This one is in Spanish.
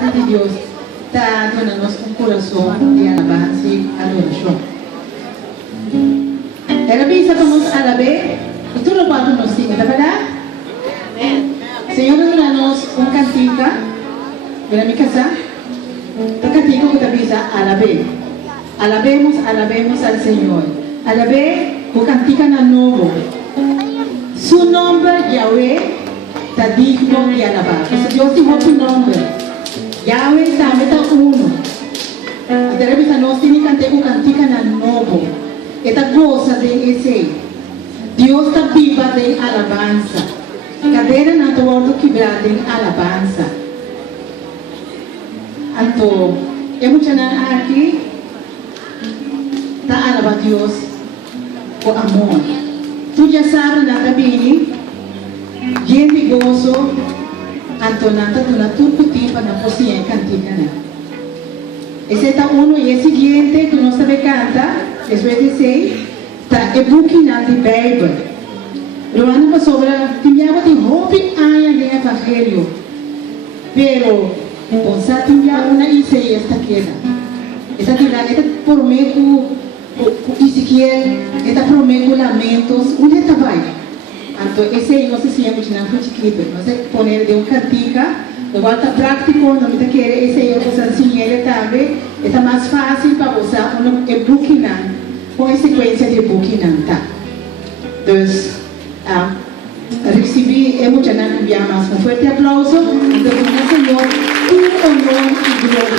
Santo de Dios está dándonos un corazón de alabanza y adoración. La visa vamos a la vez, y tú lo vas a nos decir, ¿verdad? Señor, danos un cantica, ven a mi casa, un cantico que te avisa a la vez. Alabemos al Señor. Alabé, un cantica na nuevo. Su nombre, Yahweh, está digno de alabar. Pues Dios dijo tu nombre. Yahweh está meta uno. Y de repente nos tiene un cantica na nuevo. Esta cosa de ese. Dios está viva de alabanza. Cadera na todo quebrada de alabanza. Anto, é muito aqui. Está alaba Dios o amor. Tú ya sabes na tabini, lleno de gozo, antonata tu na turco tipa na posia cantica na. Esse está uno e esse siguiente que nós também canta, después de sei, está ebuquina de Bible. Lo ano passou tinha de hobby aia de evangelho, pero pensar tinha uma ideia esta queda. Esta prometo Ezequiel, esta prometo lamentos, onde está vai? Então, esse aí não se chama de nada clipe, não se poner de um cantica, igual está prático, não me quer esse aí você ensinar também, está mais fácil para você, um é buquinan, com a sequência de buquinan, tá? Então, recebi emocionante mais um forte aplauso, então, Senhor, honor e glória.